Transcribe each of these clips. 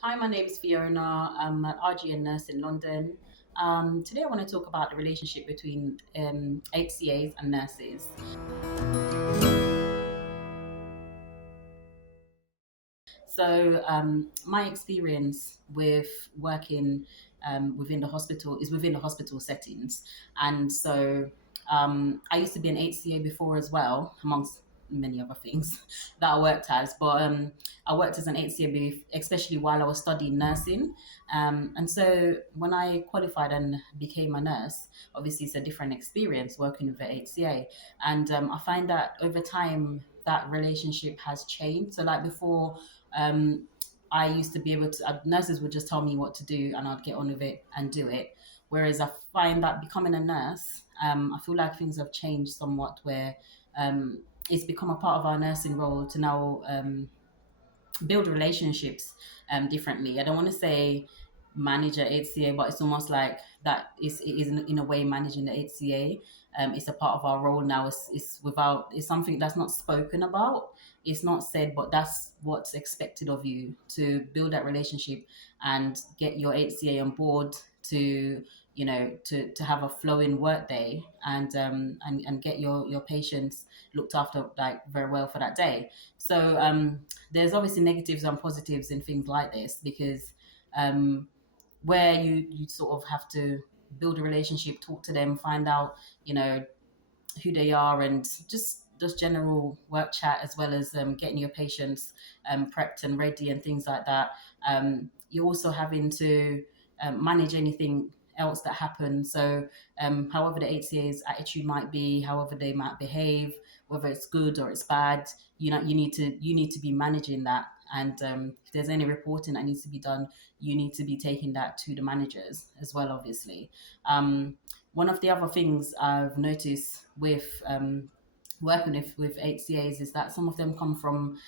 Hi, my name is Fiona. I'm an RGN nurse in London. Today, I want to talk about the relationship between HCAs and nurses. My experience with working within the hospital is within the hospital settings. I used to be an HCA before as well, amongst many other things that I worked as. But I worked as an HCA, especially while I was studying nursing. When I qualified and became a nurse, obviously it's a different experience working with an HCA. I find that over time, that relationship has changed. So, like before, um, I used to be able to, nurses would just tell me what to do and I'd get on with it and do it. Whereas I find that becoming a nurse, I feel like things have changed somewhat where um, it's become a part of our nursing role to now build relationships differently. I don't want to say manage a HCA, but it's almost like that is in a way managing the HCA. It's a part of our role now. It's something that's not spoken about. It's not said, but that's what's expected of you to build that relationship and get your HCA on board to to have a flowing work day and get your patients looked after like very well for that day. So there's obviously negatives and positives in things like this because um, where you sort of have to build a relationship, talk to them, find out you know who they are, and just general work chat as well as getting your patients prepped and ready and things like that. You're also having to manage anything else that happens. However the HCA's attitude might be, however they might behave, whether it's good or it's bad, you need to be managing that. And if there's any reporting that needs to be done, you need to be taking that to the managers as well, obviously. One of the other things I've noticed with working with HCAs is that some of them come from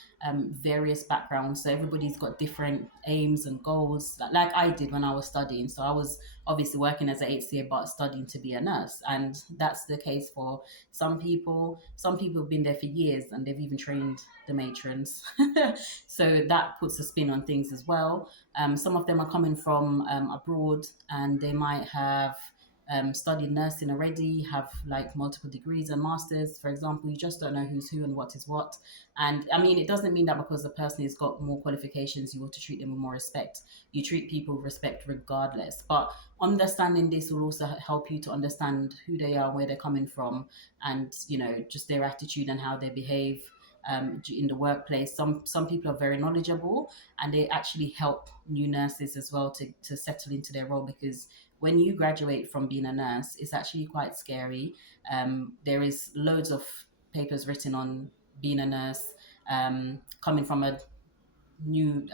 various backgrounds. So everybody's got different aims and goals, like I did when I was studying. So I was obviously working as a HCA, but studying to be a nurse. And that's the case for some people. Some people have been there for years and they've even trained the matrons. So that puts a spin on things as well. Some of them are coming from abroad and they might have studied nursing already, have like multiple degrees and masters, for example. You just don't know who's who and what is what. And I mean, it doesn't mean that because the person has got more qualifications, you ought to treat them with more respect. You treat people with respect regardless. But understanding this will also help you to understand who they are, where they're coming from, and just their attitude and how they behave in the workplace. Some people are very knowledgeable and they actually help new nurses as well to settle into their role, because when you graduate from being a nurse, it's actually quite scary. There is loads of papers written on being a nurse, coming from a new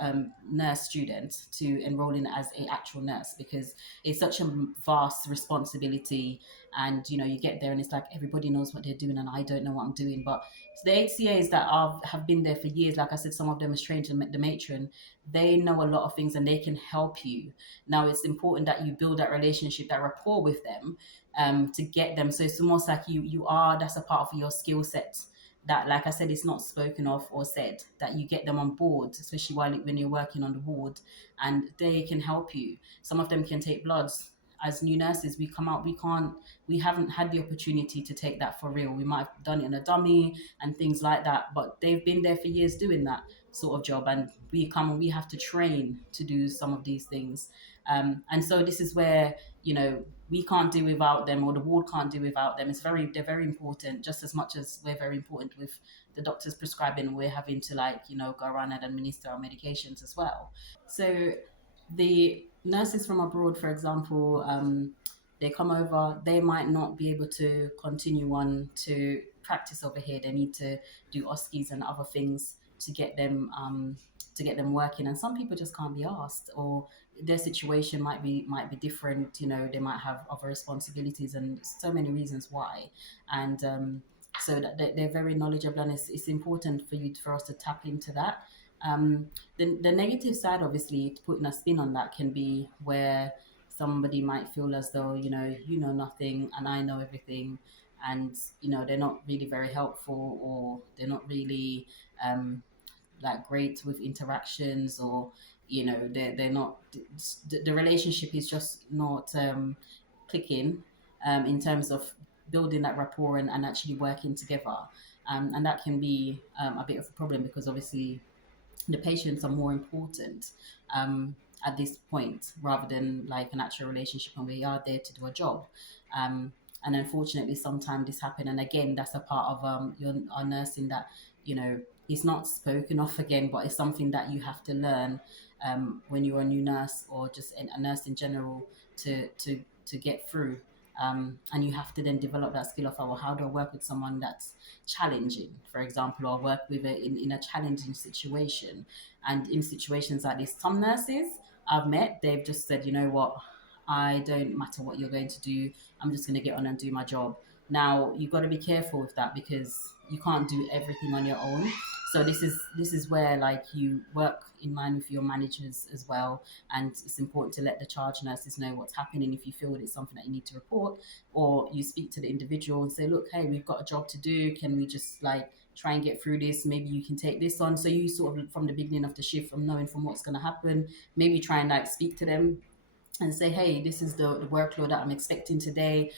nurse student to enrolling as a actual nurse, because it's such a vast responsibility. And you get there and it's like everybody knows what they're doing and I don't know what I'm doing. But the HCAs that have been there for years, like I said, some of them is trained to the matron. They know a lot of things and they can help you. Now it's important that you build that relationship, that rapport with them, to get them. So it's almost like that's a part of your skill set that, like I said, it's not spoken of or said, that you get them on board, especially when you're working on the ward, and they can help you. Some of them can take bloods. As new nurses, we come out, we haven't had the opportunity to take that for real. We might have done it in a dummy and things like that, but they've been there for years doing that sort of job, and we come and we have to train to do some of these things. And so this is where we can't do without them, or the ward can't do without them. They're very important, just as much as we're very important with the doctors prescribing. We're having to go around and administer our medications as well. So the nurses from abroad, for example, they come over, they might not be able to continue on to practice over here. They need to do OSCEs and other things to get them working. And some people just can't be asked, or their situation might be different. They might have other responsibilities and so many reasons why. And that they're very knowledgeable, and it's important for us to tap into that. The negative side, obviously, putting a spin on that, can be where somebody might feel as though you know nothing and I know everything, and they're not really very helpful, or they're not really like great with interactions, or they're not, the relationship is just not clicking, in terms of building that rapport and actually working together. And that can be a bit of a problem, because obviously the patients are more important, at this point, rather than like an actual relationship, and we are there to do a job. um, and unfortunately sometimes this happen, and again that's a part of our nursing that, is not spoken of again, but it's something that you have to learn, when you're a new nurse, or just a nurse in general, to get through. And you have to then develop that skill of, oh, well, how do I work with someone that's challenging, for example, or work with it in a challenging situation. And in situations like this, some nurses I've met, they've just said, you know what, I don't matter what you're going to do, I'm just going to get on and do my job. Now you've got to be careful with that, because you can't do everything on your own. So this is where, like, you work in line with your managers as well, and it's important to let the charge nurses know what's happening. If you feel that it's something that you need to report, or you speak to the individual and say, look, hey, we've got a job to do, can we just like try and get through this, maybe you can take this on. So you sort of, from the beginning of the shift, from knowing from what's going to happen, maybe try and like speak to them and say, hey, this is the workload that I'm expecting today.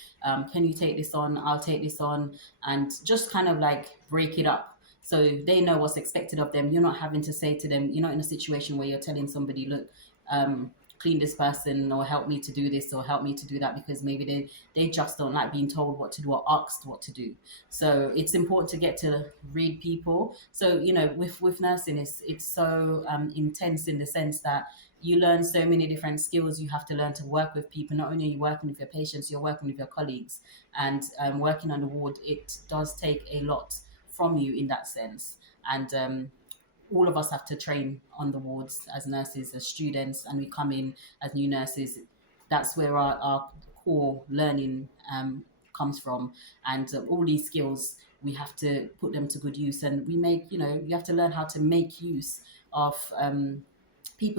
Can you take this on? I'll take this on. And just kind of like break it up, so they know what's expected of them. You're not having to say to them, you're not in a situation where you're telling somebody, look, clean this person, or help me to do this, or help me to do that, because maybe they just don't like being told what to do or asked what to do. So it's important to get to read people. So with nursing, it's so intense, in the sense that you learn so many different skills. You have to learn to work with people. Not only are you working with your patients, you're working with your colleagues. And working on the ward, it does take a lot from you in that sense. And all of us have to train on the wards as nurses, as students, and we come in as new nurses. That's where our core learning comes from. And all these skills, we have to put them to good use. And you have to learn how to make use of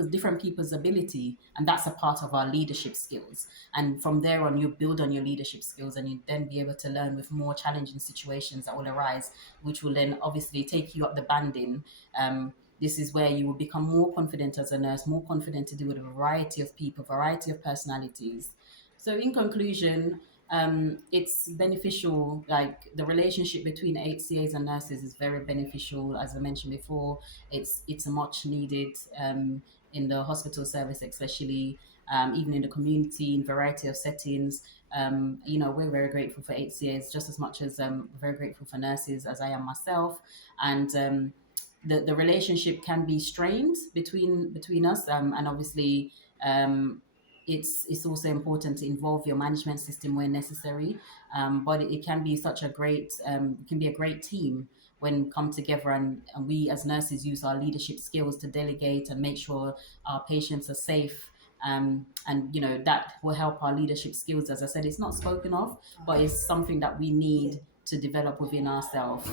different people's ability, and that's a part of our leadership skills. And from there on, you build on your leadership skills, and you then be able to learn with more challenging situations that will arise, which will then obviously take you up the banding. This is where you will become more confident as a nurse, more confident to deal with a variety of people, variety of personalities. So in conclusion, it's beneficial. Like, the relationship between HCAs and nurses is very beneficial. As I mentioned before, it's a much needed, in the hospital service, especially, even in the community, in variety of settings. We're very grateful for HCAs just as much as very grateful for nurses, as I am myself. And the relationship can be strained between us, and obviously, it's also important to involve your management system where necessary. But it can be such a great, it can be a great team when come together, and we as nurses use our leadership skills to delegate and make sure our patients are safe. And that will help our leadership skills. As I said, it's not spoken of, but it's something that we need to develop within ourselves.